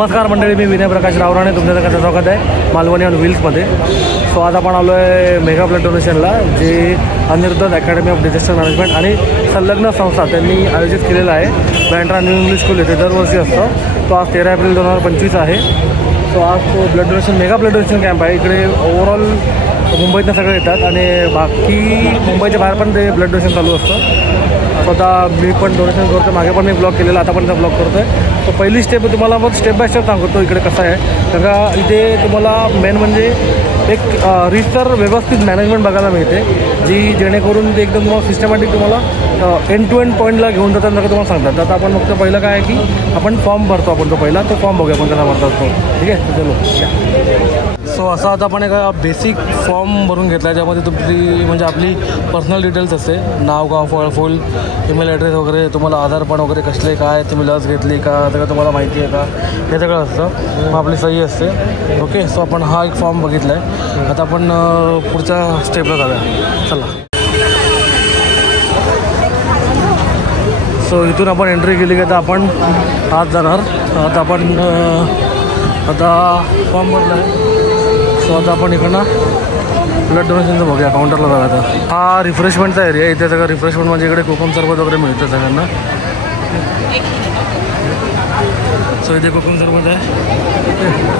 नमस्कार मंडळी, मी विनय प्रकाश रावराणे तुमच्या सगळ्यांचं स्वागत आहे मालवणी ऑन व्हील्समध्ये. सो आज आपण आलो आहे मेगा ब्लड डोनेशनला, जे Aniruddha academy of disaster management आणि संलग्न संस्था त्यांनी आयोजित केलेला आहे. बँड्रा न्यू इंग्लिश स्कूल येथे दरवर्षी असतो. तो आज 13 एप्रिल 2025 आहे. सो आज तो blood donation mega blood donation camp आहे. इकडे ओव्हरऑल मुंबईतनं सगळे येतात आणि बाकी मुंबईच्या बाहेर पण ते ब्लड डोनेशन चालू असतं. स्वतः मी पण डोनेशन करतो, मागे पण मी ब्लॉग केलेला, आता पण त्या ब्लॉग करतो आहे. तो पहिली स्टेप तुम्हाला मग स्टेप बाय स्टेप सांगतो इकडे कसं आहे. कारण का इथे तुम्हाला मेन म्हणजे एक रिसर व्यवस्थित मॅनेजमेंट बघायला मिळते, जी जेणेकरून ते एकदम तुम्हाला सिस्टमॅटिक तुम्हाला एंड टू एंड पॉईंटला घेऊन जातात नका तुम्हाला सांगतात. तर आता आपण फक्त पहिलं काय आहे की आपण फॉर्म भरतो. आपण तो पहिला तो फॉर्म बघूया आपण कसा भरतात तो. ठीक आहे, चलो. सो असा आता आपण एका बेसिक फॉर्म भरून घेतला आहे, ज्यामध्ये तुमची म्हणजे आपली पर्सनल डिटेल्स असते, नाव गाव फुल ईमेल ॲड्रेस वगैरे, तुम्हाला आधार पण वगैरे कसले काय, तुम्ही लस घेतली का, सगळं तुम्हाला माहिती आहे का, हे सगळं असतं. मग आपली सही असते. ओके, सो आपण हा एक फॉर्म बघितला आहे. आता आपण पुढच्या स्टेपला जाऊया. चला. सो इथून आपण एंट्री केली की आता आपण आत जाणार. आता आपण आता फॉर्म भरला आहे. सो आता आपण इकडनं ब्लड डोनेशनचं बघूया, काउंटरला जाऊया. आता हा रिफ्रेशमेंटचा एरिया आहे. इथे सगळं रिफ्रेशमेंट म्हणजे इकडे कोकम सरबत वगैरे मिळतं सगळ्यांना. सो इथे कोकम सरबत आहे.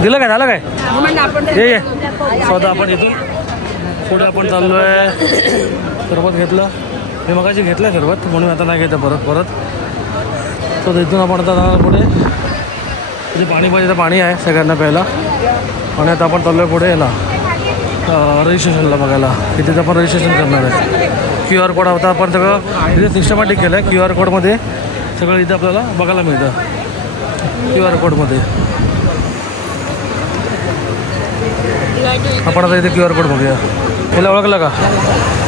दिलं काय, झालं काय, ये. सो आता आपण इथून पुढे आपण चाललो आहे. सरबत घेतलं मी मगाशी घेतलं आहे सरबत, म्हणून आता नाही घेतं परत. सो इथून आपण आता जाणार पुढे. इथे पाणी पाहिजे तर पाणी आहे सगळ्यांना प्यायला. आणि आता आपण चाललो आहे पुढे याला रजिस्ट्रेशनला बघायला. इथे आपण रजिस्ट्रेशन करणार आहे. QR कोड होता, आपण सगळं इथे सिस्टमॅटिक केलं आहे. QR कोडमध्ये सगळं इथे आपल्याला बघायला मिळतं. QR कोडमध्ये आपण आता इथे QR कोड बघूया. याला ओळखलं का?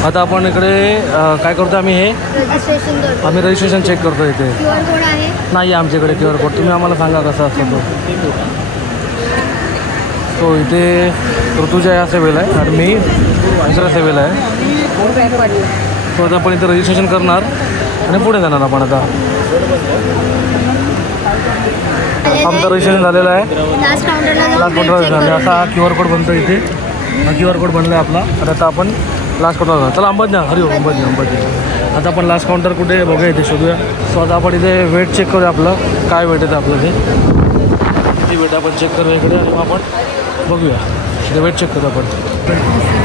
आता आपण इकडे काय करतो, आम्ही रजिस्ट्रेशन चेक करतो. इथे नाही आमच्याकडे QR कोड. तुम्ही आम्हाला सांगा कसा असतो तो. तो इथे ऋतुजा या सेवेला आहे आणि मी दुसऱ्या सेवेला आहे. तो आता आपण इथे रजिस्ट्रेशन करणार आणि पुढे जाणार आपण. आता आमचं रजिस्ट्रेशन झालेलं आहे. लास्ट काउंटरला झालं. असा QR कोड बनतो इथे. हा QR कोड बनला आहे आपला. तर आता आपण लास्ट काउंटर जाणार. चला अंबाजी, हरी अंबाजी. आता आपण लास्ट काउंटर कुठे बघूया, इथे शोधूया. सो आता आपण इथे वेट चेक करूया, आपलं काय वेट येतं आपलं ते. किती वेट आपण चेक करूया इकडे आणि मग आपण बघूया. इथे वेट चेक करू आपण.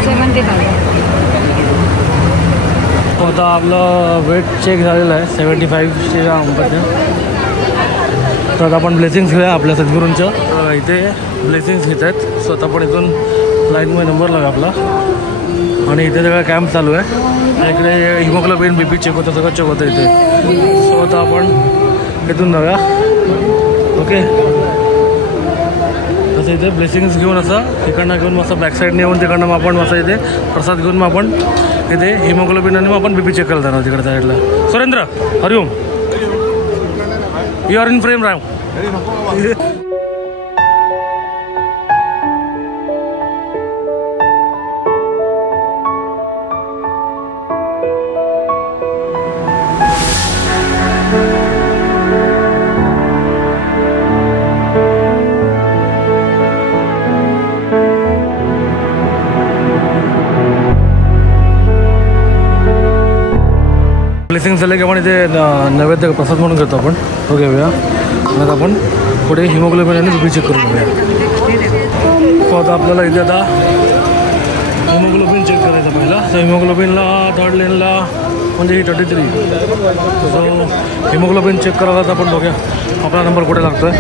75. आता आपलं वेट चेक झालेलं आहे 75चे अंबाजी. तर आता आपण ब्लेसिंग्स घेऊया आपल्या सद्गुरूंच्या. इथे ब्लेसिंग्स घेत आहेत. सो आता आपण इथून लाईनमध्ये नंबर लागा आपला. आणि इथे सगळं कॅम्प चालू आहे. इकडे हिमोग्लोबिन BP चेक होतं, सगळं चेक होतं इथे. सो आता आपण इथून जाऊया. ओके, तसं इथे ब्लेसिंग्स घेऊन असं इकडनं घेऊन मस्त बॅकसाईडने येऊन तिकडनं मग आपण मस्त इथे प्रसाद घेऊन मग आपण इथे हिमोग्लोबिन आणि मग आपण BP चेक करायला जाणार तिकडे साईडला. Surendra, Hariom, you are in frame Rao. Blessing झाले की आपण इथे नैवेद्य प्रसाद म्हणून घेतो आपण. तो घेऊया. मग आपण पुढे हिमोग्लोबिन आणि BP चेक करून घेऊया. तो आता आपल्याला इथे आता हिमोग्लोबिन चेक करायचं पहिला. तर हिमोग्लोबिनला थर्ड लेनला म्हणजे ही 33. सो हिमोग्लोबिन चेक करायला तर आपण बघूया आपला नंबर कुठे लागतो आहे.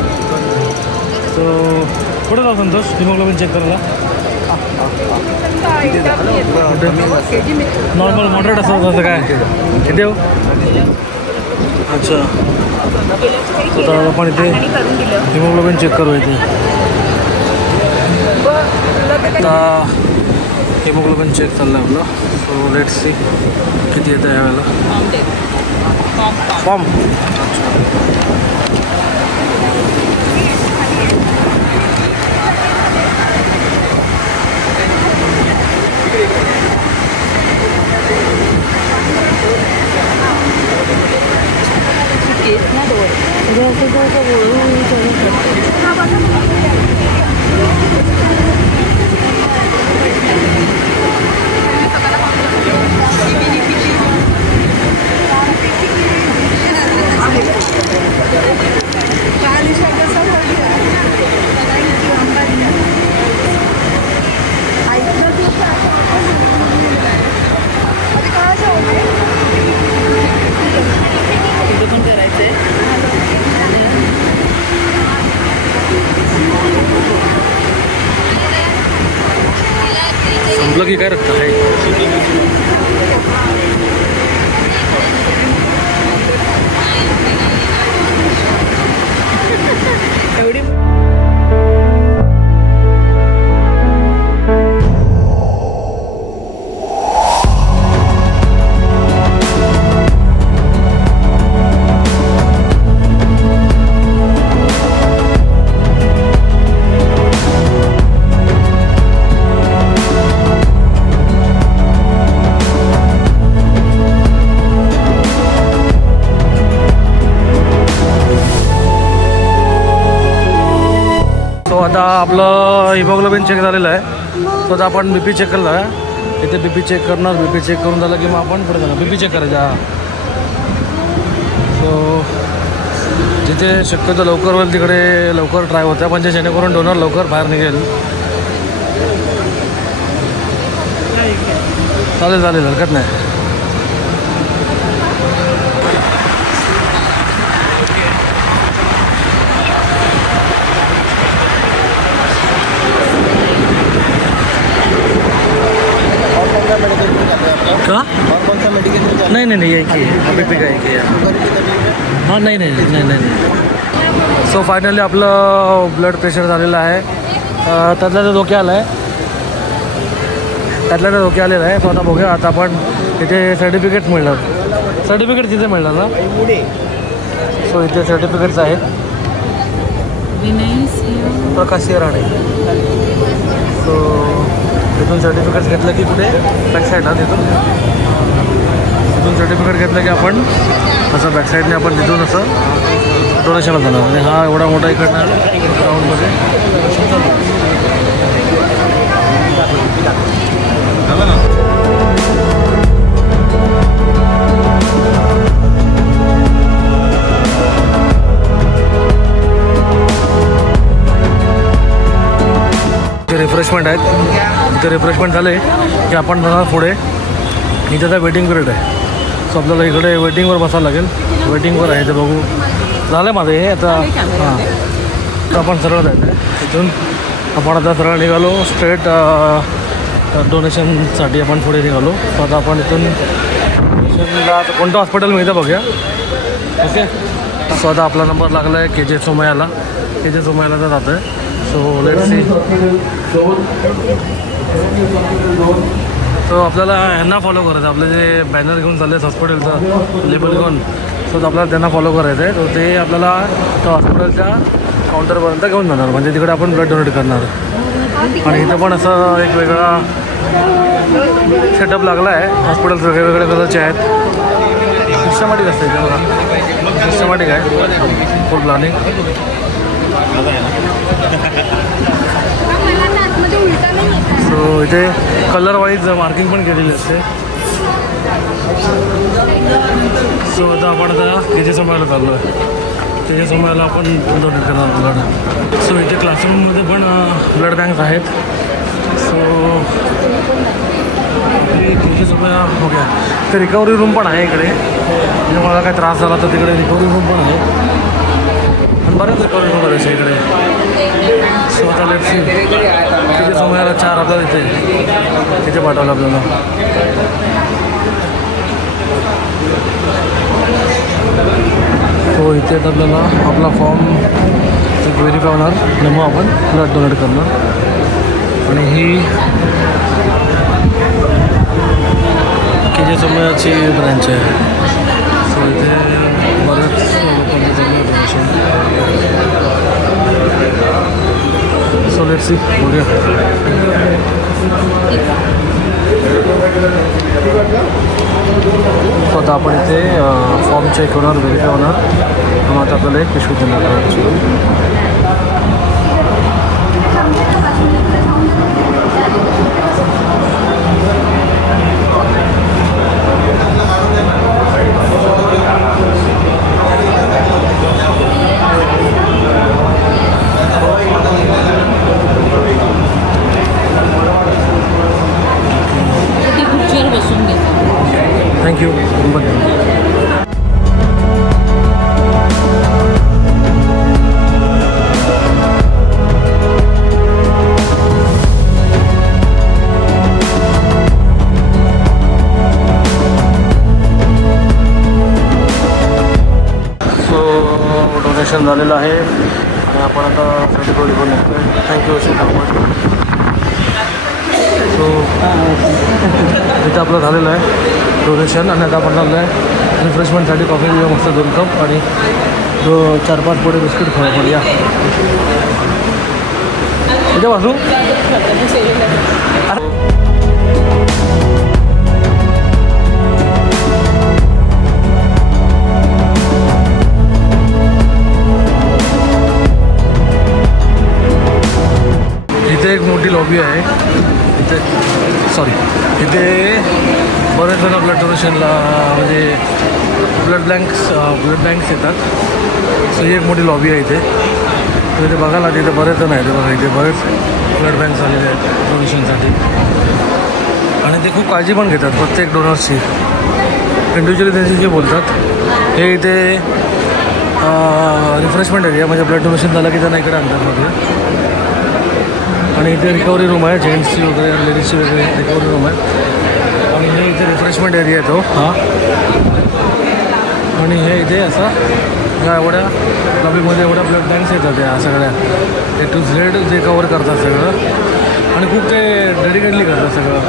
सो कुठे जाऊ संतोष हिमोग्लोबिन चेक करायला? नॉर्मल मॉडरेट असं कसं काय इथे येऊ? अच्छा, आता आपण इथे हिमोग्लोबिन चेक करू. इथे आता हिमोग्लोबिन चेक चाललं आहे आपलं. सो लेट्स सी किती येतं यावेळेला. फॉर्म लगी काय रखता है आता आपलं हिमोग्लोबिन चेक झालेलं आहे. तो आता आपण बी पी चेक केला आहे. इथे बी पी चेक करणार. बी पी चेक करून झालं की मग आपण पुढे जाणार. बी पी चेक करायचा. सो जिथे शक्यतो लवकर होईल तिकडे लवकर ट्राय होत्या म्हणजे जेणेकरून डोनर लवकर बाहेर निघेल. चालेल चालेल हरकत नाही. का और कौन सा मेडिकल नहीं नहीं नहीं एक ही है बी पी का एक ही आहे. हां नाही नाही नाही नाही. सो फायनली आपलं ब्लड प्रेशर झालेलं आहे. त्यातल्या तर धोके आला आहे. त्यातल्या तर धोके आलेला आहे. सो आता बघूया. आता आपण इथे सर्टिफिकेट्स मिळणार. सर्टिफिकेट तिथे मिळणार ना. सो इथे सर्टिफिकेट्स आहेत. प्रकाश राणे. सो तिथून सर्टिफिकेट्स घेतलं की कुठे बॅकसाईडला तिथून सर्टिफिकेट घेतलं की आपण असं बॅकसाईडने आपण तिथून असं डोनेशनला जाणार. आणि हा एवढा मोठा इकडनं ग्राउंडमध्ये रिफ्रेशमेंट आहेत. इथे रिफ्रेशमेंट झाले की आपण जाणार पुढे. इथे आता वेटिंग पिरियड आहे. सो आपल्याला इकडे वेटिंगवर बसावं लागेल. वेटिंगवर आहे ते बघू. झालं माझं हे आता. हां तर आपण सरळ जायचं आहे. इथून आपण आता सरळ निघालो स्ट्रेट डोनेशनसाठी आपण पुढे निघालो. सो आता आपण इथून डोनेशनला कोणतं हॉस्पिटल मिळतं बघूया. ओके. सो आता आपला नंबर लागला आहे KJ सोमय्याला. KJ सोमय्याला तर जातं आहे. So let's see. सो आपल्याला ह्यांना फॉलो करायचं. आपले जे बॅनर घेऊन चालले हॉस्पिटलचं लेबल घेऊन. सो आपल्याला त्यांना फॉलो करायचं आहे. तो ते आपल्याला त्या हॉस्पिटलच्या काउंटरपर्यंत घेऊन जाणार. म्हणजे तिकडे आपण ब्लड डोनेट करणार. आणि इथं पण असं एक वेगळा सेटअप लागला आहे. हॉस्पिटल्स वेगवेगळ्या कलरचे आहेत. सिस्टमॅटिक असतं इथे बघा. सिस्टमॅटिक आहे फुल प्लॅनिंग. सो इथे कलर वाईज मार्किंग पण केलेली असते. सो आता आपण आता KJ सोमय्याला चाललो आहे. KJ सोमय्याला आपण डोनेट करणार ब्लड. सो इथे क्लासरूममध्ये पण ब्लड बँक्स आहेत. सो KJ सोमय्या हो गया. ते रिकव्हरी रूम पण आहे इकडे. म्हणजे मला काय त्रास झाला तर तिकडे रिकव्हरी रूम पण आहे. आणि बऱ्याच रिकव्हरी रूम आहे इकडे. सो आता लेट्स सी. KJ सोमय्याला 4 आपल्याला इथे पाठवलं आपल्याला. सो इथे आपल्याला आपला फॉर्म व्हेरीफाय होणार आणि मग आपण ब्लड डोनेट करणार. आणि ही KJ सोमय्याची ब्रँच आहे. सो इथे बरेच लोकांचं चालू डोनेशन. सो लेट्स सी बघूया. सो आता आपण इथे फॉर्म चेक होणार. व्हेरीफाय होणार. मग आता आपल्याला एक पिशवी देणार. थँक्यू. झालेलं आहे आणि आपण आता सर्टिफिकेट घेऊन निघतोय. Thank you so much. सो इथं आपलं झालेलं आहे डोनेशन आणि आता आपण चाललो आहे रिफ्रेशमेंटसाठी कॉफी घेऊया मस्त 2 कप आणि 4-5 पुढे बिस्किट खाऊ आपण. या इथे वाजू इथे एक मोठी लॉबी आहे. इथे इथे बरेच जण ब्लड डोनेशनला म्हणजे ब्लड बँक्स येतात. सो ही एक मोठी लॉबी आहे इथे. तर इथे बघायला तिथे बरेच जण आहेत. बघा इथे बरेच ब्लड बँक्स आलेले आहेत डोनेशनसाठी आणि ते खूप काळजी पण घेतात प्रत्येक डोनर्सची. इंडिव्हिज्युअली त्यांच्याशी बोलतात. हे इथे रिफ्रेशमेंट एरिया म्हणजे ब्लड डोनेशन झालं की त्यांना इकडे आणतात मध्ये. आणि इथे रिकव्हरी रूम आहे जेंट्सची वगैरे आणि लेडीजची वगैरे रिकव्हरी रूम आहे. आणि हे इथे रिफ्रेशमेंट एरिया आहे तो हां. आणि हे इथे असं या एवढ्या लॉबीमध्ये एवढ्या ब्लड बँक्स येतात या सगळ्या A to Z जे कवर करतात सगळं आणि खूप ते डेडिकेटली करतात सगळं.